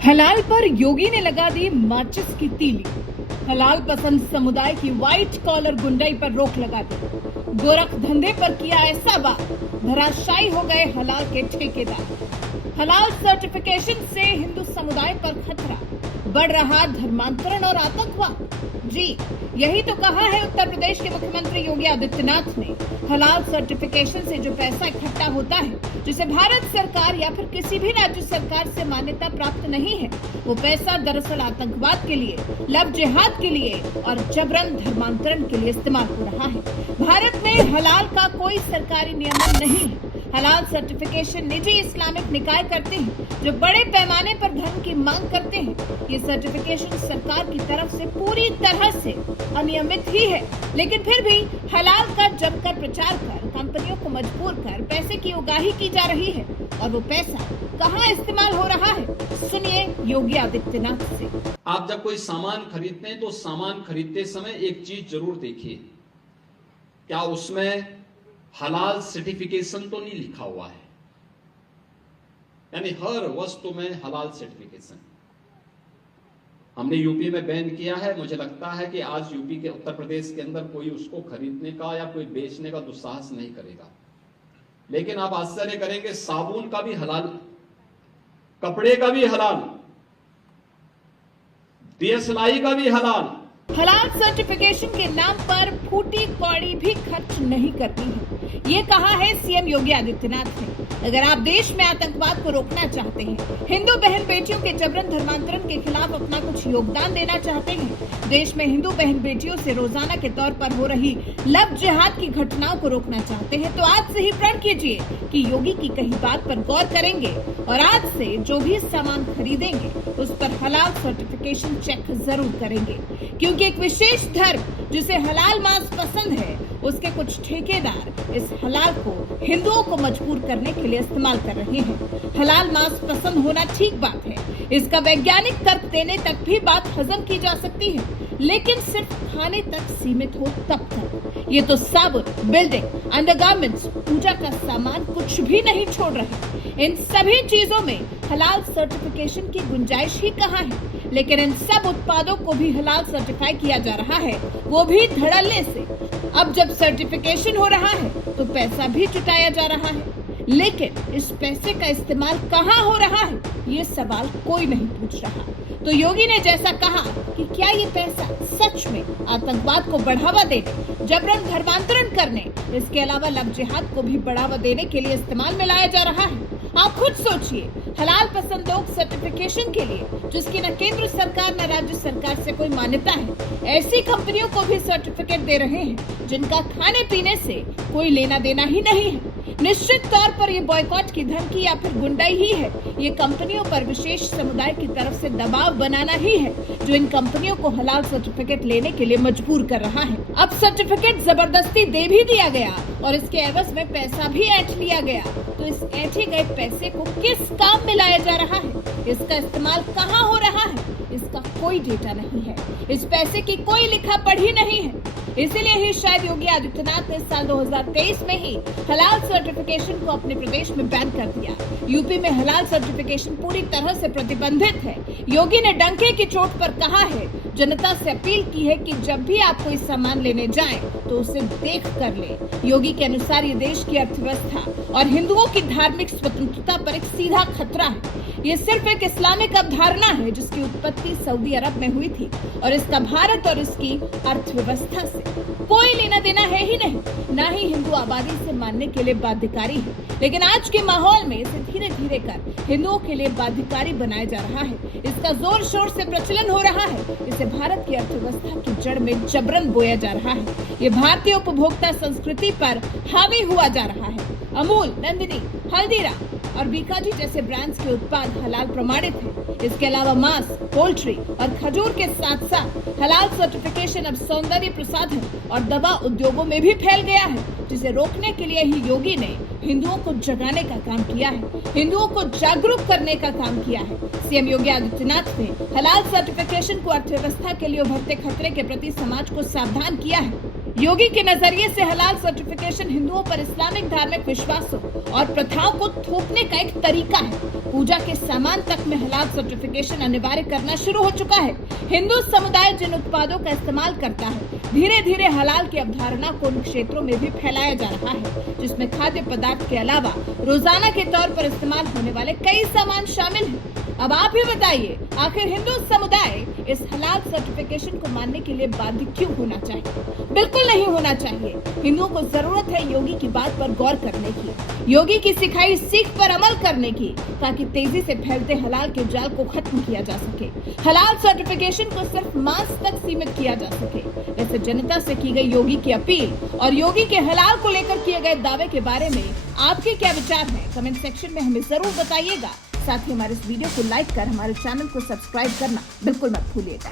हलाल पर योगी ने लगा दी माचिस की तीली। हलाल पसंद समुदाय की व्हाइट कॉलर गुंडाई पर रोक लगा दी। गोरख धंधे पर किया ऐसा वार, धराशायी हो गए हलाल के ठेकेदार। हलाल सर्टिफिकेशन से हिंदू समुदाय पर खतरा, बढ़ रहा धर्मांतरण और आतंकवाद। जी, यही तो कहा है उत्तर प्रदेश के मुख्यमंत्री योगी आदित्यनाथ ने। हलाल सर्टिफिकेशन से जो पैसा इकट्ठा होता है, जिसे भारत सरकार या फिर किसी भी राज्य सरकार से मान्यता प्राप्त नहीं है, वो पैसा दरअसल आतंकवाद के लिए, लव जिहाद के लिए और जबरन धर्मांतरण के लिए इस्तेमाल हो रहा है। भारत में हलाल का कोई सरकारी नियमन नहीं है। हलाल सर्टिफिकेशन निजी इस्लामिक निकाय करते हैं, जो बड़े पैमाने पर धन की मांग करते हैं। ये सर्टिफिकेशन सरकार की तरफ से पूरी तरह से अनियमित ही है, लेकिन फिर भी हलाल का जमकर प्रचार कर कंपनियों को मजबूर कर पैसे की उगाही की जा रही है। और वो पैसा कहाँ इस्तेमाल हो रहा है, सुनिए योगी आदित्यनाथ से। आप जब कोई सामान खरीदते हैं तो सामान खरीदते समय एक चीज जरूर देखिए, क्या उसमें हलाल सर्टिफिकेशन तो नहीं लिखा हुआ है। यानी हर वस्तु में हलाल सर्टिफिकेशन हमने यूपी में बैन किया है। मुझे लगता है कि आज यूपी के उत्तर प्रदेश के अंदर कोई उसको खरीदने का या कोई बेचने का दुस्साहस नहीं करेगा। लेकिन आप आश्चर्य करेंगे, साबुन का भी हलाल, कपड़े का भी हलाल, दियसलाई का भी हलाल। हलाल सर्टिफिकेशन के नाम पर फूटी कौड़ी भी खर्च नहीं करती है, ये कहा है सीएम योगी आदित्यनाथ ने। अगर आप देश में आतंकवाद को रोकना चाहते हैं, हिंदू बहन बेटियों के जबरन धर्मांतरण के खिलाफ अपना कुछ योगदान देना चाहते हैं, देश में हिंदू बहन बेटियों से रोजाना के तौर पर हो रही लव जिहाद की घटनाओं को रोकना चाहते हैं, तो आज से ही प्रण कीजिए कि योगी की कही बात पर गौर करेंगे और आज से जो भी सामान खरीदेंगे उस पर हलाल सर्टिफिकेशन चेक जरूर करेंगे। क्योंकि एक विशेष धर्म जिसे हलाल मांस पसंद है, उसके कुछ ठेकेदार इस हलाल को हिंदुओं को मजबूर करने के लिए इस्तेमाल कर रहे हैं। हलाल मांस पसंद होना ठीक बात है, इसका वैज्ञानिक तर्क देने तक भी बात हजम की जा सकती है, लेकिन सिर्फ खाने तक सीमित हो तब तक। ये तो साबुन, बिल्डिंग, अंडरगारमेंट्स, पूजा का सामान कुछ भी नहीं छोड़ रहे। इन सभी चीजों में हलाल सर्टिफिकेशन की गुंजाइश ही कहाँ है। लेकिन इन सब उत्पादों को भी हलाल सर्टिफाई किया जा रहा है, वो भी धड़ल्ले से। अब जब सर्टिफिकेशन हो रहा है तो पैसा भी जुटाया जा रहा है, लेकिन इस पैसे का इस्तेमाल कहाँ हो रहा है, ये सवाल कोई नहीं पूछ रहा। तो योगी ने जैसा कहा कि क्या ये पैसा सच में आतंकवाद को बढ़ावा देने, जबरन धर्मांतरण करने, इसके अलावा लव जिहाद को भी बढ़ावा देने के लिए इस्तेमाल में लाया जा रहा है। आप खुद सोचिए, हलाल पसंद लोग सर्टिफिकेशन के लिए, जिसकी न केंद्र सरकार न राज्य सरकार से कोई मान्यता है, ऐसी कंपनियों को भी सर्टिफिकेट दे रहे हैं जिनका खाने पीने से कोई लेना देना ही नहीं है। निश्चित तौर पर ये बॉयकॉट की धमकी या फिर गुंडाई ही है। ये कंपनियों पर विशेष समुदाय की तरफ से दबाव बनाना ही है, जो इन कंपनियों को हलाल सर्टिफिकेट लेने के लिए मजबूर कर रहा है। अब सर्टिफिकेट जबरदस्ती दे भी दिया गया और इसके एवज में पैसा भी ऐंठ लिया गया, तो इस ऐंठे गए पैसे को किस काम में लाया जा रहा है, इसका इस्तेमाल कहाँ हो रहा है, इसका कोई डेटा नहीं है। इस पैसे की कोई लिखा पढ़ी नहीं है। इसीलिए ही शायद योगी आदित्यनाथ ने साल 2023 में ही हलाल सर्टिफिकेशन को अपने प्रदेश में बैन कर दिया। यूपी में हलाल सर्टिफिकेशन पूरी तरह से प्रतिबंधित है। योगी ने डंके की चोट पर कहा है, जनता से अपील की है कि जब भी आप कोई सामान लेने जाएं तो उसे देख कर ले। योगी के अनुसार ये देश की अर्थव्यवस्था और हिंदुओं की धार्मिक स्वतंत्रता पर एक सीधा खतरा है। ये सिर्फ एक इस्लामिक अवधारणा है जिसकी उत्पत्ति सऊदी अरब में हुई थी और इसका भारत और इसकी अर्थव्यवस्था से कोई लेना देना है ही नहीं, ना ही हिंदू आबादी से मानने के लिए बाध्यकारी है। लेकिन आज के माहौल में इसे धीरे धीरे कर हिंदुओं के लिए बाध्यकारी बनाया जा रहा है। इसका जोर शोर से प्रचलन हो रहा है। इसे भारत की अर्थव्यवस्था की जड़ में जबरन बोया जा रहा है। ये भारतीय उपभोक्ता संस्कृति पर हावी हुआ जा रहा है। अमूल, नंदिनी, हल्दीराम और बीकाजी जैसे ब्रांड्स के उत्पाद हलाल प्रमाणित हैं। इसके अलावा मांस, पोल्ट्री और खजूर के साथ साथ हलाल सर्टिफिकेशन अब सौंदर्य प्रसाधन और दवा उद्योगों में भी फैल गया है, जिसे रोकने के लिए ही योगी ने हिंदुओं को जगाने का काम किया है, हिंदुओं को जागरूक करने का काम किया है। सीएम योगी आदित्यनाथ ने हलाल सर्टिफिकेशन को अर्थव्यवस्था के लिए उभरते खतरे के प्रति समाज को सावधान किया है। योगी के नजरिए से हलाल सर्टिफिकेशन हिंदुओं पर इस्लामिक धार्मिक विश्वासों और प्रथाओं को थोपने का एक तरीका है। पूजा के सामान तक में हलाल सर्टिफिकेशन अनिवार्य करना शुरू हो चुका है। हिंदू समुदाय जिन उत्पादों का इस्तेमाल करता है, धीरे धीरे हलाल की अवधारणा को उन क्षेत्रों में भी फैलाया जा रहा है, जिसमें खाद्य पदार्थ के अलावा रोजाना के तौर पर इस्तेमाल होने वाले कई सामान शामिल हैं। अब आप ही बताइए, आखिर हिंदू समुदाय इस हलाल सर्टिफिकेशन को मानने के लिए बाध्य क्यों होना चाहिए? बिल्कुल नहीं होना चाहिए। हिंदुओं को जरूरत है योगी की बात पर गौर करने की, योगी की सिखाई सीख पर अमल करने की, ताकि तेजी से फैलते हलाल के जाल को खत्म किया जा सके। हलाल सर्टिफिकेशन को सिर्फ मांस तक सीमित किया जा सके। वैसे जनता से की गई योगी की अपील और योगी के हलाल को लेकर किए गए दावे के बारे में आपके क्या विचार हैं? कमेंट सेक्शन में हमें जरूर बताइएगा। साथ ही हमारे इस वीडियो को लाइक कर हमारे चैनल को सब्सक्राइब करना बिल्कुल मत भूलिएगा।